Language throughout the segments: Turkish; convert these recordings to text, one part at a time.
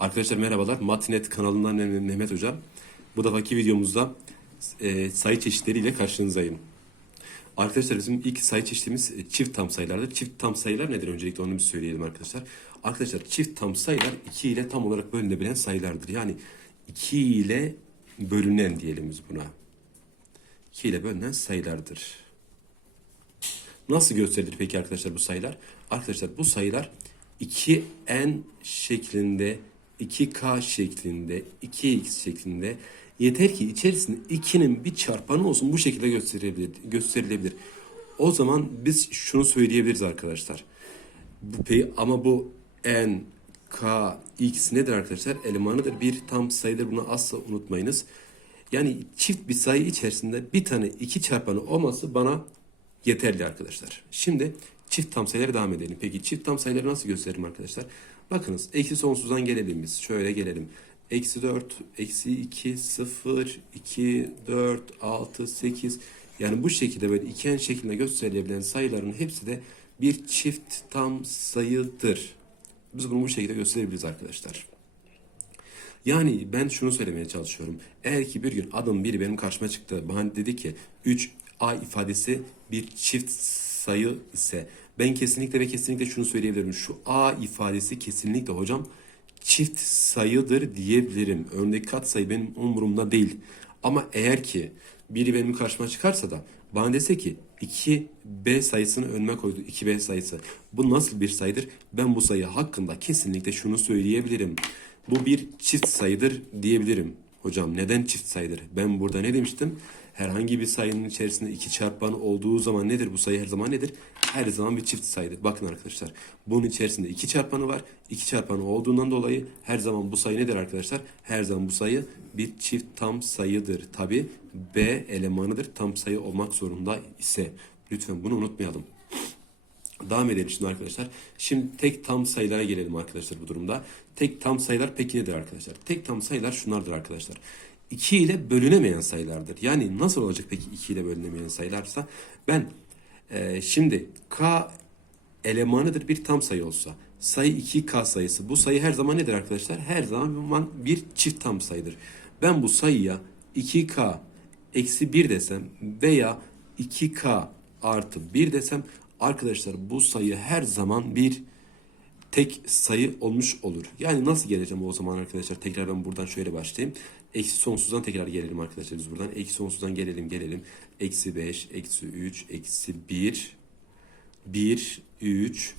Arkadaşlar merhabalar. Matinet kanalından Meh- Mehmet Hocam. Bu defaki videomuzda e, sayı çeşitleriyle karşınızdayım. Arkadaşlar bizim ilk sayı çeşitimiz e, çift tam sayılardır. Çift tam sayılar nedir? Öncelikle onu bir söyleyelim arkadaşlar. Arkadaşlar çift tam sayılar 2 ile tam olarak bölünebilen sayılardır. Yani 2 ile bölünen diyelim biz buna. 2 ile bölünen sayılardır. Nasıl gösterilir peki arkadaşlar bu sayılar? Arkadaşlar bu sayılar 2n şeklinde, 2k şeklinde, 2x şeklinde yeter ki içerisinde 2'nin bir çarpanı olsun bu şekilde gösterilebilir. gösterilebilir. O zaman biz şunu söyleyebiliriz arkadaşlar. Bu pe- ama bu n, k, x nedir arkadaşlar? Elemanıdır. Bir tam sayıdır. Bunu asla unutmayınız. Yani çift bir sayı içerisinde bir tane iki çarpanı olması bana yeterli arkadaşlar. Şimdi çift tam sayılara devam edelim. Peki çift tam sayıları nasıl gösteririm arkadaşlar? Bakınız eksi sonsuzdan gelelim biz. Şöyle gelelim. Eksi 4, eksi 2, 0, 2, 4, 6, 8. Yani bu şekilde böyle iken şeklinde gösterilebilen sayıların hepsi de bir çift tam sayıdır. Biz bunu bu şekilde gösterebiliriz arkadaşlar. Yani ben şunu söylemeye çalışıyorum. Eğer ki bir gün adam biri benim karşıma çıktı. Bana dedi ki 3A ifadesi bir çift sayı ise ben kesinlikle ve kesinlikle şunu söyleyebilirim. Şu A ifadesi kesinlikle hocam çift sayıdır diyebilirim. Örnek katsayı benim umurumda değil. Ama eğer ki biri benim karşıma çıkarsa da bana dese ki 2B sayısını önüme koydu. 2B sayısı. Bu nasıl bir sayıdır? Ben bu sayı hakkında kesinlikle şunu söyleyebilirim. Bu bir çift sayıdır diyebilirim. Hocam neden çift sayıdır? Ben burada ne demiştim? Herhangi bir sayının içerisinde iki çarpan olduğu zaman nedir? Bu sayı her zaman nedir? Her zaman bir çift sayıdır. Bakın arkadaşlar. Bunun içerisinde iki çarpanı var. İki çarpanı olduğundan dolayı her zaman bu sayı nedir arkadaşlar? Her zaman bu sayı bir çift tam sayıdır. Tabi B elemanıdır. Tam sayı olmak zorunda ise. Lütfen bunu unutmayalım. Devam edelim şimdi arkadaşlar. Şimdi tek tam sayılara gelelim arkadaşlar bu durumda. Tek tam sayılar peki nedir arkadaşlar? Tek tam sayılar şunlardır arkadaşlar. 2 ile bölünemeyen sayılardır. Yani nasıl olacak peki 2 ile bölünemeyen sayılarsa? Ben e, şimdi k elemanıdır bir tam sayı olsa. Sayı 2k sayısı. Bu sayı her zaman nedir arkadaşlar? Her zaman bir çift tam sayıdır. Ben bu sayıya 2k eksi 1 desem veya 2k artı 1 desem arkadaşlar bu sayı her zaman bir tek sayı olmuş olur. Yani nasıl geleceğim o zaman arkadaşlar? Tekrar ben buradan şöyle başlayayım. Eksi sonsuzdan tekrar gelelim arkadaşlar biz buradan. Eksi sonsuzdan gelelim gelelim. Eksi 5, eksi 3, eksi 1, 1, 3,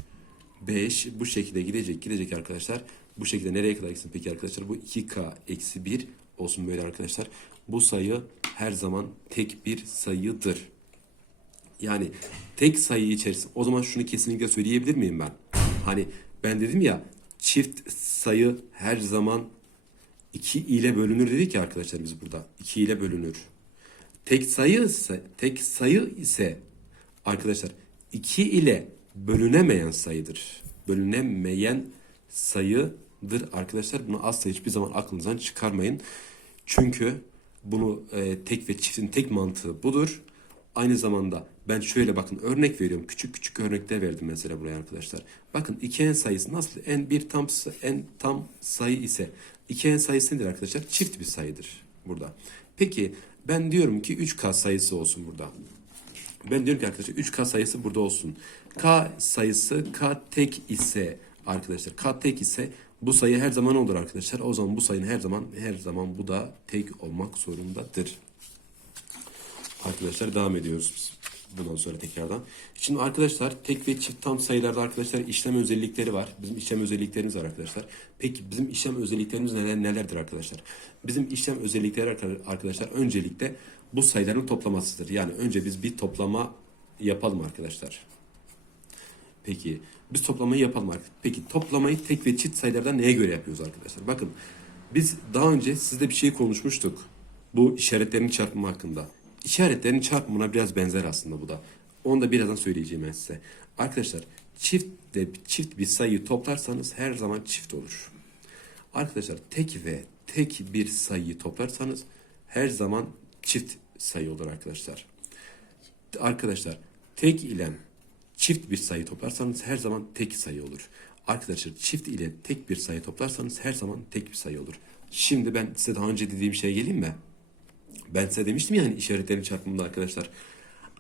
5 bu şekilde gidecek gidecek arkadaşlar. Bu şekilde nereye kadar gitsin peki arkadaşlar? Bu 2k eksi 1 olsun böyle arkadaşlar. Bu sayı her zaman tek bir sayıdır. Yani tek sayı içerisinde o zaman şunu kesinlikle söyleyebilir miyim ben? Hani ben dedim ya çift sayı her zaman 2 ile bölünür dedik ya arkadaşlar burada. 2 ile bölünür. Tek sayı ise tek sayı ise arkadaşlar 2 ile bölünemeyen sayıdır. Bölünemeyen sayıdır arkadaşlar. Bunu asla hiçbir zaman aklınızdan çıkarmayın. Çünkü bunu e, tek ve çiftin tek mantığı budur. Aynı zamanda ben şöyle bakın örnek veriyorum. Küçük küçük örnekler verdim mesela buraya arkadaşlar. Bakın 2n sayısı nasıl? n bir tam sa- n tam sayı ise 2n sayısı nedir arkadaşlar? Çift bir sayıdır burada. Peki ben diyorum ki 3k sayısı olsun burada. Ben diyorum ki arkadaşlar 3k sayısı burada olsun. K sayısı k tek ise arkadaşlar k tek ise bu sayı her zaman olur arkadaşlar. O zaman bu sayının her zaman her zaman bu da tek olmak zorundadır. Arkadaşlar devam ediyoruz biz. Bundan sonra tekrardan. Şimdi arkadaşlar tek ve çift tam sayılarda arkadaşlar işlem özellikleri var. Bizim işlem özelliklerimiz var arkadaşlar. Peki bizim işlem özelliklerimiz neler, nelerdir arkadaşlar? Bizim işlem özellikleri arka- arkadaşlar öncelikle bu sayıların toplamasıdır. Yani önce biz bir toplama yapalım arkadaşlar. Peki biz toplamayı yapalım artık. Peki toplamayı tek ve çift sayılardan neye göre yapıyoruz arkadaşlar? Bakın biz daha önce sizle bir şey konuşmuştuk. Bu işaretlerin çarpımı hakkında. İşaretlerin çarpımına biraz benzer aslında bu da. Onu da birazdan söyleyeceğim ben size. Arkadaşlar çift de çift bir sayıyı toplarsanız her zaman çift olur. Arkadaşlar tek ve tek bir sayıyı toplarsanız her zaman çift sayı olur arkadaşlar. Arkadaşlar tek ile çift bir sayı toplarsanız her zaman tek sayı olur. Arkadaşlar çift ile tek bir sayı toplarsanız her zaman tek bir sayı olur. Şimdi ben size daha önce dediğim şeye geleyim mi? Ben size demiştim ya hani işaretlerin çarpımında arkadaşlar.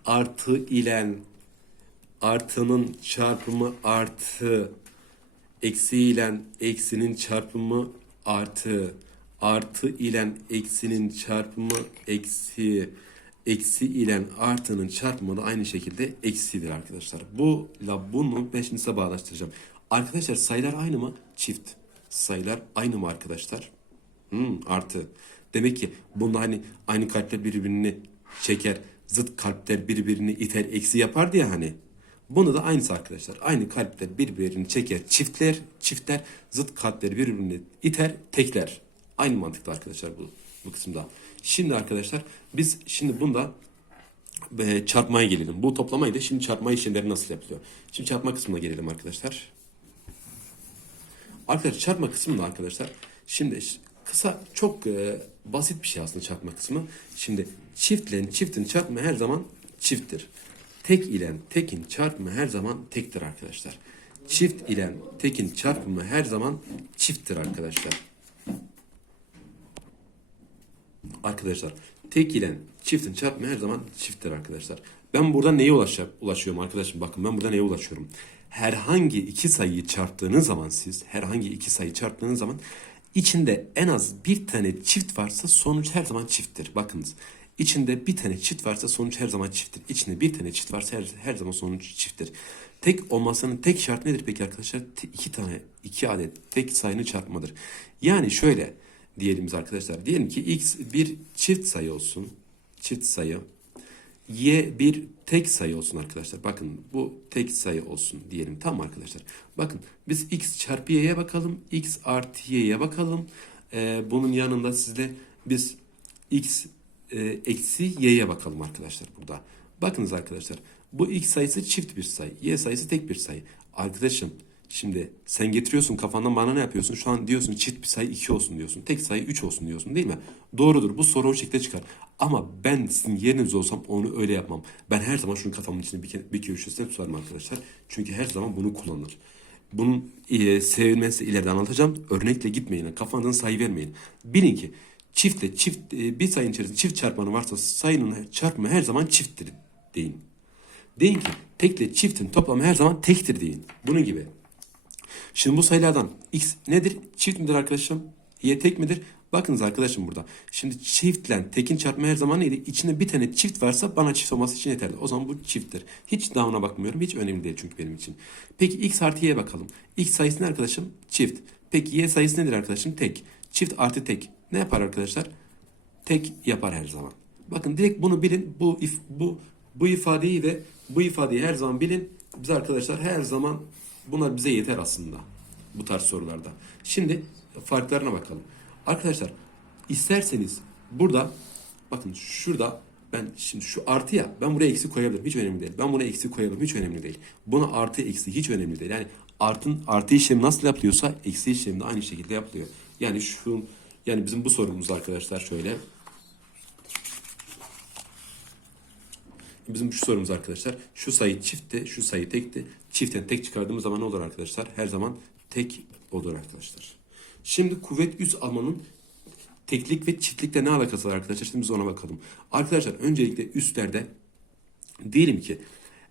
Artı ile artının çarpımı artı eksi ile eksinin çarpımı artı artı ile eksinin çarpımı eksi eksi ile artının çarpımı da aynı şekilde eksidir arkadaşlar. Bu la bunu ben şimdi size bağlaştıracağım. Arkadaşlar sayılar aynı mı? Çift. Sayılar aynı mı arkadaşlar? Hmm, artı. Demek ki bunda hani aynı kalpler birbirini çeker, zıt kalpler birbirini iter, eksi yapar diye hani. Bunu da aynısı arkadaşlar. Aynı kalpler birbirini çeker, çiftler, çiftler, zıt kalpler birbirini iter, tekler. Aynı mantıkta arkadaşlar bu, bu kısımda. Şimdi arkadaşlar biz şimdi bunda e, çarpmaya gelelim. Bu toplamaydı. Şimdi çarpma işlemleri nasıl yapılıyor? Şimdi çarpma kısmına gelelim arkadaşlar. Arkadaşlar çarpma kısmında arkadaşlar şimdi kısa çok e, basit bir şey aslında çarpma kısmı. Şimdi çiftle çiftin çarpımı her zaman çifttir. Tek ile tekin çarpımı her zaman tektir arkadaşlar. Çift ile tekin çarpımı her zaman çifttir arkadaşlar. Arkadaşlar tek ile çiftin çarpımı her zaman çifttir arkadaşlar. Ben burada neye ulaşıyorum arkadaşım? Bakın ben burada neye ulaşıyorum? Herhangi iki sayıyı çarptığınız zaman siz herhangi iki sayı çarptığınız zaman içinde en az bir tane çift varsa sonuç her zaman çifttir. Bakınız içinde bir tane çift varsa sonuç her zaman çifttir. İçinde bir tane çift varsa her, her zaman sonuç çifttir. Tek olmasının tek şart nedir peki arkadaşlar? Te- iki tane, iki adet tek sayının çarpmadır. Yani şöyle diyelim arkadaşlar. Diyelim ki x bir çift sayı olsun. Çift sayı. Y bir tek sayı olsun arkadaşlar. Bakın bu tek sayı olsun diyelim. Tamam arkadaşlar. Bakın biz x çarpı y'ye bakalım. x artı y'ye bakalım. Ee, bunun yanında sizde biz x e, eksi y'ye bakalım arkadaşlar burada. Bakınız arkadaşlar. Bu x sayısı çift bir sayı. Y sayısı tek bir sayı. Arkadaşım şimdi sen getiriyorsun kafandan bana ne yapıyorsun? Şu an diyorsun çift bir sayı 2 olsun diyorsun. Tek sayı 3 olsun diyorsun değil mi? Doğrudur. Bu soru o şekilde çıkar. Ama ben sizin yerinizde olsam onu öyle yapmam. Ben her zaman şunu kafamın içinde bir, bir köşesine tutarım arkadaşlar. Çünkü her zaman bunu kullanır. Bunun e, sevilmesi ileride anlatacağım. Örnekle gitmeyin. Kafanızdan sayı vermeyin. Bilin ki çiftle çift e, bir sayının içerisinde çift çarpanı varsa sayının çarpımı her zaman çifttir deyin. Deyin ki tekle çiftin toplamı her zaman tektir deyin. Bunun gibi. Şimdi bu sayılardan x nedir? Çift midir arkadaşım? Y tek midir? Bakınız arkadaşım burada. Şimdi çiftle tekin çarpma her zaman neydi? İçinde bir tane çift varsa bana çift olması için yeterli. O zaman bu çifttir. Hiç daha ona bakmıyorum. Hiç önemli değil çünkü benim için. Peki x artı y'ye bakalım. X sayısı ne arkadaşım? Çift. Peki y sayısı nedir arkadaşım? Tek. Çift artı tek. Ne yapar arkadaşlar? Tek yapar her zaman. Bakın direkt bunu bilin. Bu if, bu bu ifadeyi ve bu ifadeyi her zaman bilin. Biz arkadaşlar her zaman bunlar bize yeter aslında. Bu tarz sorularda. Şimdi farklarına bakalım. Arkadaşlar isterseniz burada bakın şurada ben şimdi şu artı ya ben buraya eksi koyabilirim hiç önemli değil. Ben buna eksi koyabilirim hiç önemli değil. Buna artı eksi hiç önemli değil. Yani artın artı işlemi nasıl yapılıyorsa eksi işlemi de aynı şekilde yapılıyor. Yani şu yani bizim bu sorumuz arkadaşlar şöyle. Bizim şu sorumuz arkadaşlar. Şu sayı çiftti, şu sayı tekti. Çiftten tek çıkardığımız zaman ne olur arkadaşlar? Her zaman tek olur arkadaşlar. Şimdi kuvvet üst almanın teklik ve çiftlikle ne alakası var arkadaşlar? Şimdi biz ona bakalım. Arkadaşlar öncelikle üstlerde diyelim ki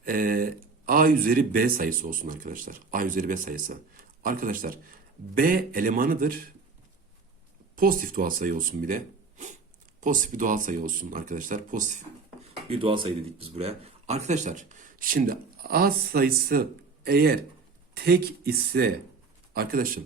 e, A üzeri B sayısı olsun arkadaşlar. A üzeri B sayısı. Arkadaşlar B elemanıdır. Pozitif doğal sayı olsun bir de. Pozitif bir doğal sayı olsun arkadaşlar. Pozitif bir doğal sayı dedik biz buraya. Arkadaşlar şimdi A sayısı eğer tek ise arkadaşım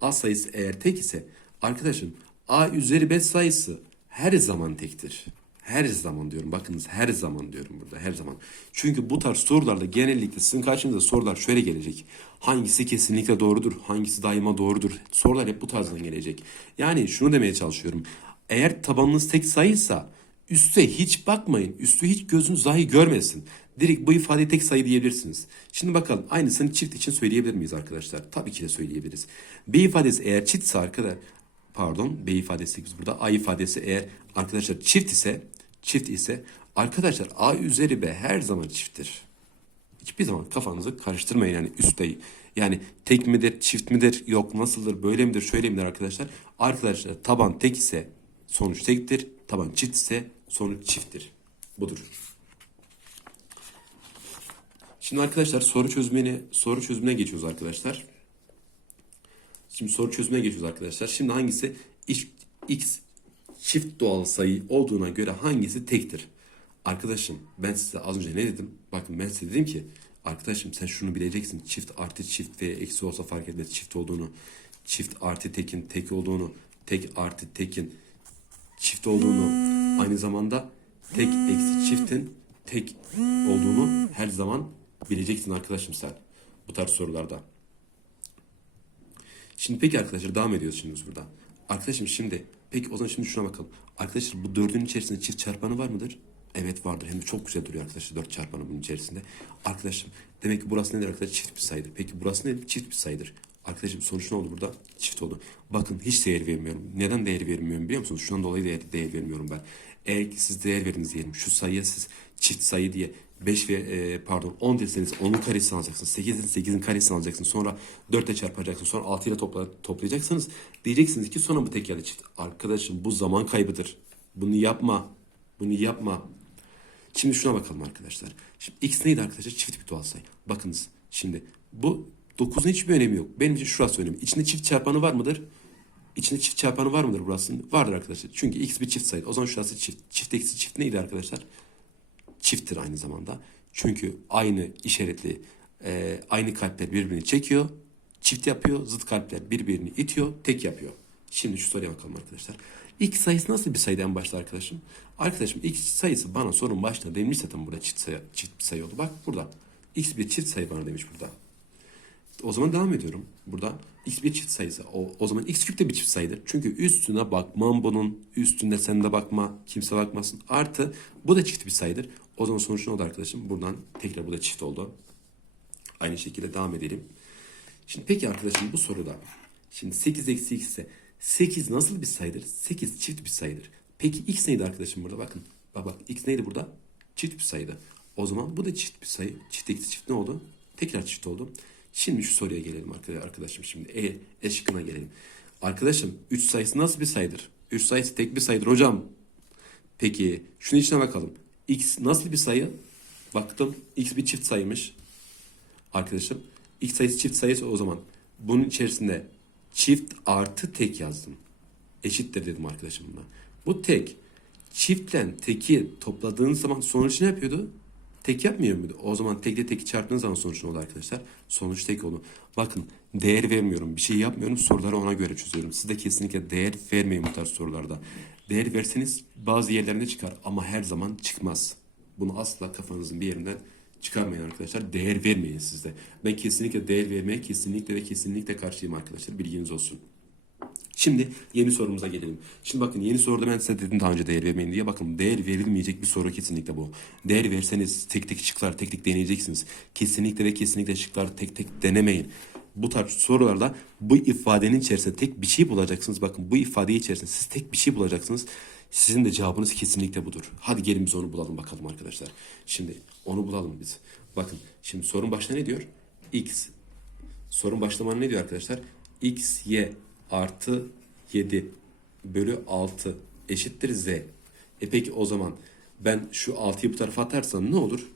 A sayısı eğer tek ise arkadaşım A üzeri B sayısı her zaman tektir. Her zaman diyorum. Bakınız her zaman diyorum burada. Her zaman. Çünkü bu tarz sorularda genellikle sizin karşınıza sorular şöyle gelecek. Hangisi kesinlikle doğrudur? Hangisi daima doğrudur? Sorular hep bu tarzdan gelecek. Yani şunu demeye çalışıyorum. Eğer tabanınız tek sayıysa üste hiç bakmayın. Üstü hiç gözünüz dahi görmesin. Direkt bu ifadeyi tek sayı diyebilirsiniz. Şimdi bakalım aynısını çift için söyleyebilir miyiz arkadaşlar? Tabii ki de söyleyebiliriz. B ifadesi eğer çiftse arkadaşlar pardon B ifadesi biz burada A ifadesi eğer arkadaşlar çift ise çift ise arkadaşlar A üzeri B her zaman çifttir. Hiçbir zaman kafanızı karıştırmayın yani üstte. Yani tek midir, çift midir, yok nasıldır, böyle midir, şöyle midir arkadaşlar? Arkadaşlar taban tek ise sonuç tektir, taban çift ise sonuç çifttir. Budur. Şimdi arkadaşlar soru çözümüne soru çözümüne geçiyoruz arkadaşlar. Şimdi soru çözümüne geçiyoruz arkadaşlar. Şimdi hangisi x, çift doğal sayı olduğuna göre hangisi tektir? Arkadaşım ben size az önce ne dedim? Bakın ben size dedim ki arkadaşım sen şunu bileceksin. Çift artı çift veya eksi olsa fark etmez çift olduğunu. Çift artı tekin tek olduğunu. Tek artı tekin çift olduğunu. Aynı zamanda tek eksi çiftin tek olduğunu her zaman bileceksin arkadaşım sen. Bu tarz sorularda. Şimdi peki arkadaşlar devam ediyoruz şimdi biz burada. Arkadaşım şimdi peki o zaman şimdi şuna bakalım. Arkadaşlar bu dördün içerisinde çift çarpanı var mıdır? Evet vardır. Hem de çok güzel duruyor arkadaşlar dört çarpanı bunun içerisinde. Arkadaşım demek ki burası nedir arkadaşlar? Çift bir sayıdır. Peki burası nedir? Çift bir sayıdır. Arkadaşım sonuç ne oldu burada? Çift oldu. Bakın hiç değer vermiyorum. Neden değer vermiyorum biliyor musunuz? Şundan dolayı değer, değer vermiyorum ben. Eğer ki siz değer veriniz diyelim. Şu sayıya siz çift sayı diye 5 ve e, pardon 10 deseniz 10'un karesini alacaksınız. 8'in 8'in karesini alacaksınız. Sonra 4 ile çarpacaksınız. Sonra 6 ile topla, toplayacaksınız. Diyeceksiniz ki sonra bu tek yerli çift. Arkadaşım bu zaman kaybıdır. Bunu yapma. Bunu yapma. Şimdi şuna bakalım arkadaşlar. Şimdi x neydi arkadaşlar? Çift bir doğal sayı. Bakınız şimdi bu 9'un hiçbir önemi yok. Benim için şurası önemli. İçinde çift çarpanı var mıdır? İçinde çift çarpanı var mıdır burası? Vardır arkadaşlar. Çünkü x bir çift sayı. O zaman şurası çift. Çift eksi çift neydi arkadaşlar? Çifttir aynı zamanda. Çünkü aynı işaretli e, aynı kalpler birbirini çekiyor. Çift yapıyor. Zıt kalpler birbirini itiyor. Tek yapıyor. Şimdi şu soruya bakalım arkadaşlar. X sayısı nasıl bir sayıdan başlar arkadaşım? Arkadaşım X sayısı bana sorun başta demiş zaten burada çift sayı, çift sayı oldu. Bak burada. X bir çift sayı bana demiş burada. O zaman devam ediyorum. Burada x bir çift sayısı. O, o zaman x küp de bir çift sayıdır. Çünkü üstüne bakmam bunun. Üstünde sen de bakma. Kimse bakmasın. Artı bu da çift bir sayıdır. O zaman sonuç ne oldu arkadaşım? Buradan tekrar bu da çift oldu. Aynı şekilde devam edelim. Şimdi peki arkadaşım bu soruda. Şimdi 8 eksi x ise 8 nasıl bir sayıdır? 8 çift bir sayıdır. Peki x neydi arkadaşım burada? Bakın. Bak bak x neydi burada? Çift bir sayıydı. O zaman bu da çift bir sayı. Çift eksi çift ne oldu? Tekrar çift oldu. Şimdi şu soruya gelelim arkadaşım. Şimdi E, E şıkkına gelelim. Arkadaşım 3 sayısı nasıl bir sayıdır? 3 sayısı tek bir sayıdır hocam. Peki şunun içine bakalım. X nasıl bir sayı? Baktım X bir çift sayıymış. Arkadaşım X sayısı çift sayısı o zaman. Bunun içerisinde çift artı tek yazdım. Eşittir dedim arkadaşım buna. Bu tek. Çiftle teki topladığın zaman sonuç ne yapıyordu? Tek yapmıyor muydu? O zaman tekle teki çarptığınız zaman sonuç ne oldu arkadaşlar? Sonuç tek oldu. Bakın değer vermiyorum. Bir şey yapmıyorum. Soruları ona göre çözüyorum. Siz de kesinlikle değer vermeyin bu tarz sorularda. Değer verseniz bazı yerlerinde çıkar ama her zaman çıkmaz. Bunu asla kafanızın bir yerinden çıkarmayın arkadaşlar. Değer vermeyin sizde. Ben kesinlikle değer vermeye kesinlikle ve kesinlikle karşıyım arkadaşlar. Bilginiz olsun. Şimdi yeni sorumuza gelelim. Şimdi bakın yeni soruda ben size dedim daha önce değer vermeyin diye. Bakın değer verilmeyecek bir soru kesinlikle bu. Değer verseniz tek tek şıklar tek tek deneyeceksiniz. Kesinlikle ve kesinlikle şıklar tek tek denemeyin. Bu tarz sorularda bu ifadenin içerisinde tek bir şey bulacaksınız. Bakın bu ifade içerisinde siz tek bir şey bulacaksınız. Sizin de cevabınız kesinlikle budur. Hadi gelin biz onu bulalım bakalım arkadaşlar. Şimdi onu bulalım biz. Bakın şimdi sorun başta ne diyor? X. Sorun başlamanı ne diyor arkadaşlar? X, Y artı 7 bölü 6 eşittir Z. E peki o zaman ben şu 6'yı bu tarafa atarsam ne olur?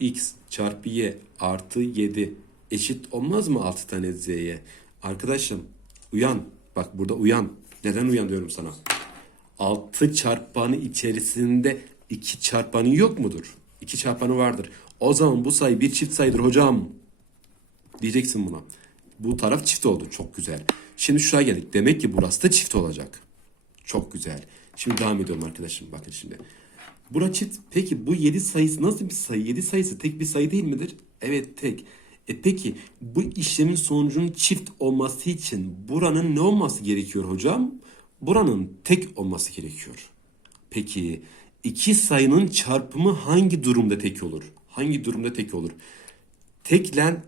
X çarpı Y artı 7 eşit olmaz mı 6 tane Z'ye? Arkadaşım uyan. Bak burada uyan. Neden uyan diyorum sana? 6 çarpanı içerisinde 2 çarpanı yok mudur? 2 çarpanı vardır. O zaman bu sayı bir çift sayıdır hocam. Diyeceksin buna. Bu taraf çift oldu. Çok güzel. Şimdi şuraya geldik. Demek ki burası da çift olacak. Çok güzel. Şimdi devam ediyorum arkadaşım. Bakın şimdi. Bura çift. Peki bu 7 sayısı nasıl bir sayı? 7 sayısı tek bir sayı değil midir? Evet tek. E peki bu işlemin sonucunun çift olması için buranın ne olması gerekiyor hocam? Buranın tek olması gerekiyor. Peki iki sayının çarpımı hangi durumda tek olur? Hangi durumda tek olur? Teklen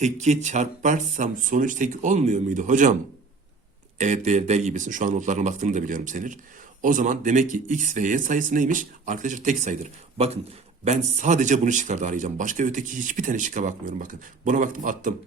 tekke çarparsam sonuç tek olmuyor muydu hocam? Evet değil der gibisin. Şu an notlarına baktığını da biliyorum senin. O zaman demek ki x ve y sayısı neymiş? Arkadaşlar tek sayıdır. Bakın Ben sadece bunu şıklarda arayacağım. Başka öteki hiçbir tane şıkka bakmıyorum bakın. Buna baktım attım.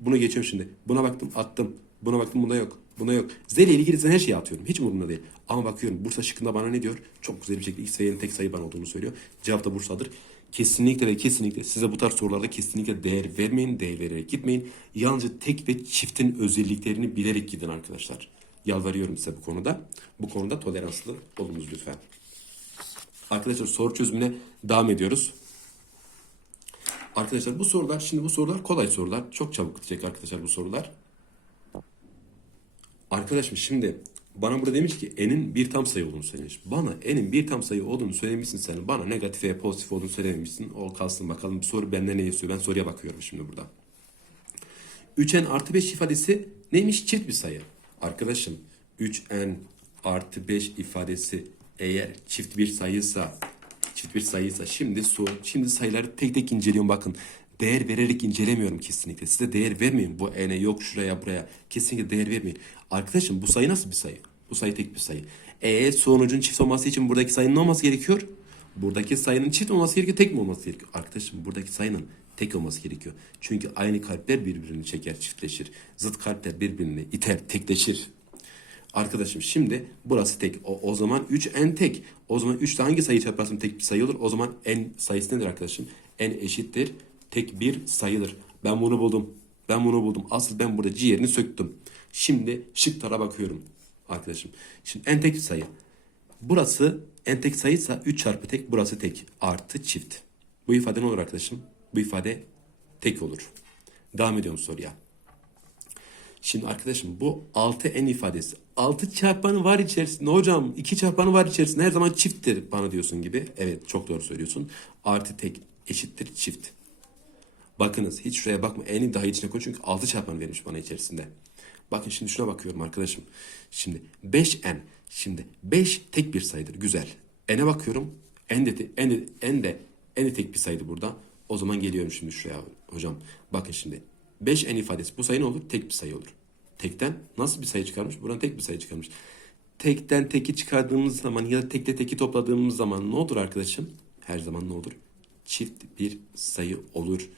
Bunu geçiyorum şimdi. Buna baktım attım. Buna baktım bunda yok. Buna yok. Z ile ilgili zaten her şeyi atıyorum. Hiç umurumda değil. Ama bakıyorum Bursa şıkkında bana ne diyor? Çok güzel bir şekilde X ve Y'nin tek sayı bana olduğunu söylüyor. Cevap da Bursa'dır. Kesinlikle ve kesinlikle size bu tarz sorularda kesinlikle değer vermeyin. Değer vererek gitmeyin. Yalnızca tek ve çiftin özelliklerini bilerek gidin arkadaşlar. Yalvarıyorum size bu konuda. Bu konuda toleranslı olunuz lütfen. Arkadaşlar soru çözümüne devam ediyoruz. Arkadaşlar bu sorular şimdi bu sorular kolay sorular. Çok çabuk bitecek arkadaşlar bu sorular. Arkadaşım şimdi bana burada demiş ki n'in bir tam sayı olduğunu söylemiş. Bana n'in bir tam sayı olduğunu söylemişsin sen. Bana negatif veya pozitif olduğunu söylememişsin. O kalsın bakalım soru benden ne istiyor. Ben soruya bakıyorum şimdi burada. 3n artı 5 ifadesi neymiş? Çift bir sayı. Arkadaşım 3n artı 5 ifadesi eğer çift bir sayıysa çift bir sayıysa şimdi su şimdi sayıları tek tek inceliyorum bakın. Değer vererek incelemiyorum kesinlikle. Size değer vermeyin. Bu n'e yok şuraya buraya. Kesinlikle değer vermeyin. Arkadaşım bu sayı nasıl bir sayı? Bu sayı tek bir sayı. E sonucun çift olması için buradaki sayının ne olması gerekiyor? Buradaki sayının çift olması gerekiyor, tek mi olması gerekiyor? Arkadaşım buradaki sayının tek olması gerekiyor. Çünkü aynı kalpler birbirini çeker, çiftleşir. Zıt kalpler birbirini iter, tekleşir. Arkadaşım şimdi burası tek. O, o zaman 3 n tek. O zaman 3 hangi sayı çarparsam tek bir sayı olur? O zaman n sayısı nedir arkadaşım? n eşittir. Tek bir sayıdır. Ben bunu buldum. Ben bunu buldum. Asıl ben burada ciğerini söktüm. Şimdi şıklara bakıyorum arkadaşım. Şimdi n tek sayı. Burası n tek sayıysa 3 çarpı tek burası tek artı çift. Bu ifade ne olur arkadaşım? Bu ifade tek olur. Devam ediyorum soruya. Şimdi arkadaşım bu 6n ifadesi. 6 çarpanı var içerisinde hocam 2 çarpanı var içerisinde her zaman çifttir bana diyorsun gibi. Evet çok doğru söylüyorsun. Artı tek eşittir çift. Bakınız hiç şuraya bakma n'i daha içine koy çünkü 6 çarpan vermiş bana içerisinde. Bakın şimdi şuna bakıyorum arkadaşım. Şimdi 5n. Şimdi 5 tek bir sayıdır. Güzel. N'e bakıyorum. N de, n n de, n de tek bir sayıdı burada. O zaman geliyorum şimdi şuraya hocam. Bakın şimdi 5n ifadesi bu sayı ne olur? Tek bir sayı olur. Tekten nasıl bir sayı çıkarmış? Buradan tek bir sayı çıkarmış. Tekten teki çıkardığımız zaman ya da tekte teki topladığımız zaman ne olur arkadaşım? Her zaman ne olur? Çift bir sayı olur.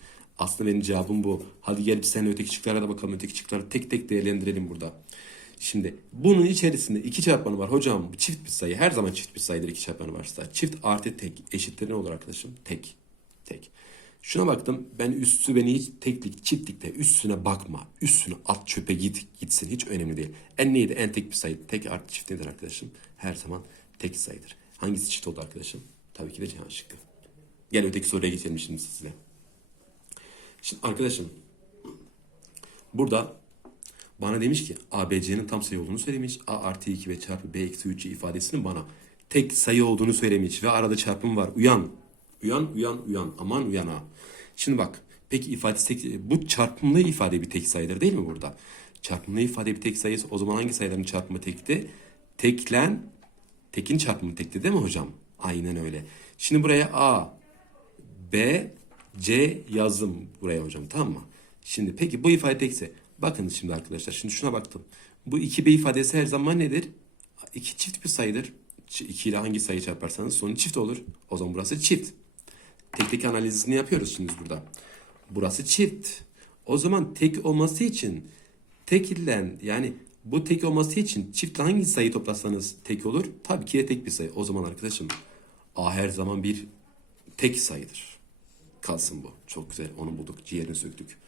Aslında benim cevabım bu. Hadi gel bir sen öteki şıklara da bakalım. Öteki şıkları tek tek değerlendirelim burada. Şimdi bunun içerisinde iki çarpanı var. Hocam çift bir sayı. Her zaman çift bir sayıdır iki çarpanı varsa. Çift artı tek eşittir ne olur arkadaşım? Tek. Tek. Şuna baktım. Ben üstü beni hiç teklik, çiftlikte üstüne bakma. Üstüne at çöpe git gitsin. Hiç önemli değil. En neydi? En tek bir sayı. Tek artı çift nedir arkadaşım? Her zaman tek sayıdır. Hangisi çift oldu arkadaşım? Tabii ki de Cihan şıkkı. Gel öteki soruya geçelim şimdi sizinle. Şimdi arkadaşım burada bana demiş ki ABC'nin tam sayı olduğunu söylemiş. A artı 2 ve çarpı B eksi 3 ifadesinin bana tek sayı olduğunu söylemiş ve arada çarpım var. Uyan. Uyan, uyan, uyan. Aman uyan ha. Şimdi bak. Peki ifadesi tek, bu çarpımlı ifade bir tek sayıdır değil mi burada? Çarpımlı ifade bir tek sayısı o zaman hangi sayıların çarpımı tekti? Teklen, tekin çarpımı tekti değil mi hocam? Aynen öyle. Şimdi buraya A, B, C yazdım buraya hocam tamam mı? Şimdi peki bu ifade tekse bakın şimdi arkadaşlar şimdi şuna baktım. Bu 2B ifadesi her zaman nedir? İki çift bir sayıdır. 2 ile hangi sayı çarparsanız sonu çift olur. O zaman burası çift. Tek tek analizini yapıyoruz şimdi burada. Burası çift. O zaman tek olması için tek ile yani bu tek olması için çiftle hangi sayı toplasanız tek olur? Tabii ki de tek bir sayı. O zaman arkadaşım A her zaman bir tek sayıdır. Kalsın bu. Çok güzel. Onu bulduk. Ciğerini söktük.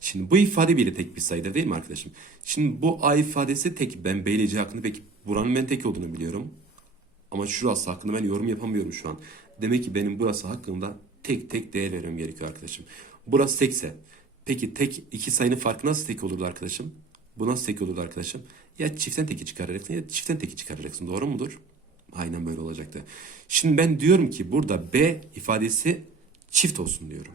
Şimdi bu ifade bile tek bir sayıdır değil mi arkadaşım? Şimdi bu A ifadesi tek. Ben B ile hakkında peki buranın ben tek olduğunu biliyorum. Ama şurası hakkında ben yorum yapamıyorum şu an. Demek ki benim burası hakkında tek tek değer vermem gerekiyor arkadaşım. Burası tekse. Peki tek iki sayının farkı nasıl tek olurdu arkadaşım? Bu nasıl tek olurdu arkadaşım? Ya çiftten teki çıkaracaksın ya çiftten teki çıkaracaksın. Doğru mudur? Aynen böyle olacaktı. Şimdi ben diyorum ki burada B ifadesi çift olsun diyorum.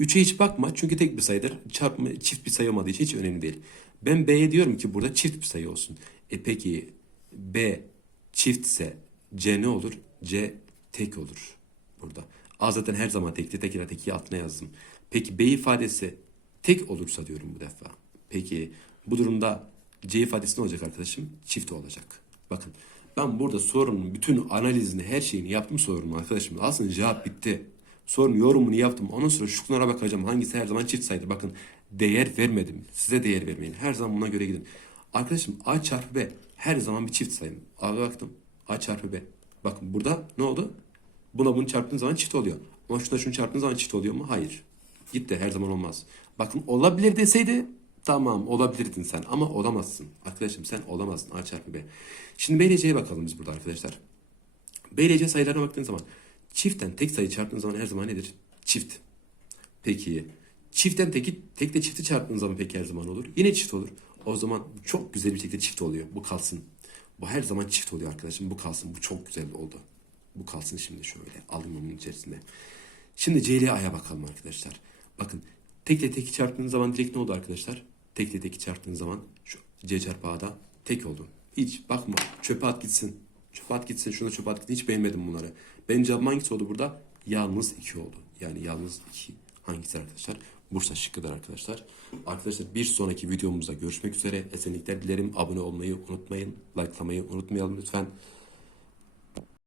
3'e hiç bakma çünkü tek bir sayıdır. Çarpma çift bir sayı olmadığı için hiç önemli değil. Ben B'ye diyorum ki burada çift bir sayı olsun. E peki B çiftse C ne olur? C tek olur burada. A zaten her zaman tekti. Tek ile teki altına yazdım. Peki B ifadesi tek olursa diyorum bu defa. Peki bu durumda C ifadesi ne olacak arkadaşım? Çift olacak. Bakın Ben burada sorunun bütün analizini, her şeyini yaptım sorunun arkadaşım. Aslında cevap bitti. Sorunun yorumunu yaptım. Ondan sonra şunlara bakacağım. Hangisi her zaman çift sayıdır. Bakın değer vermedim. Size değer vermeyin. Her zaman buna göre gidin. Arkadaşım A çarpı B her zaman bir çift sayım. A'ya baktım. A çarpı B. Bakın burada ne oldu? Buna bunu çarptığın zaman çift oluyor. Ama şuna şunu çarptığın zaman çift oluyor mu? Hayır. Gitti her zaman olmaz. Bakın olabilir deseydi tamam olabilirdin sen ama olamazsın. Arkadaşım sen olamazsın A çarpı B. Şimdi B ile C'ye bakalım biz burada arkadaşlar. B ile C sayılarına baktığın zaman çiftten tek sayı çarptığın zaman her zaman nedir? Çift. Peki çiftten teki, tekle çifti çarptığın zaman peki her zaman olur. Yine çift olur. O zaman çok güzel bir şekilde çift oluyor. Bu kalsın. Bu her zaman çift oluyor arkadaşım. Bu kalsın. Bu çok güzel oldu. Bu kalsın şimdi şöyle. Alayım onun içerisinde. Şimdi C ile A'ya bakalım arkadaşlar. Bakın tekle teki çarptığınız zaman direkt ne oldu arkadaşlar? Tekle teki çarptığınız zaman şu C çarpı A'da tek oldu. Hiç bakma. Çöpe at gitsin. Çöpe at gitsin. Şuna çöpe at gitsin. Hiç beğenmedim bunları. Benim cevabım hangisi oldu burada? Yalnız 2 oldu. Yani yalnız 2 hangisi arkadaşlar? Bursa şıkkıdır arkadaşlar. Arkadaşlar bir sonraki videomuzda görüşmek üzere. Esenlikler dilerim. Abone olmayı unutmayın. Likelamayı unutmayalım lütfen.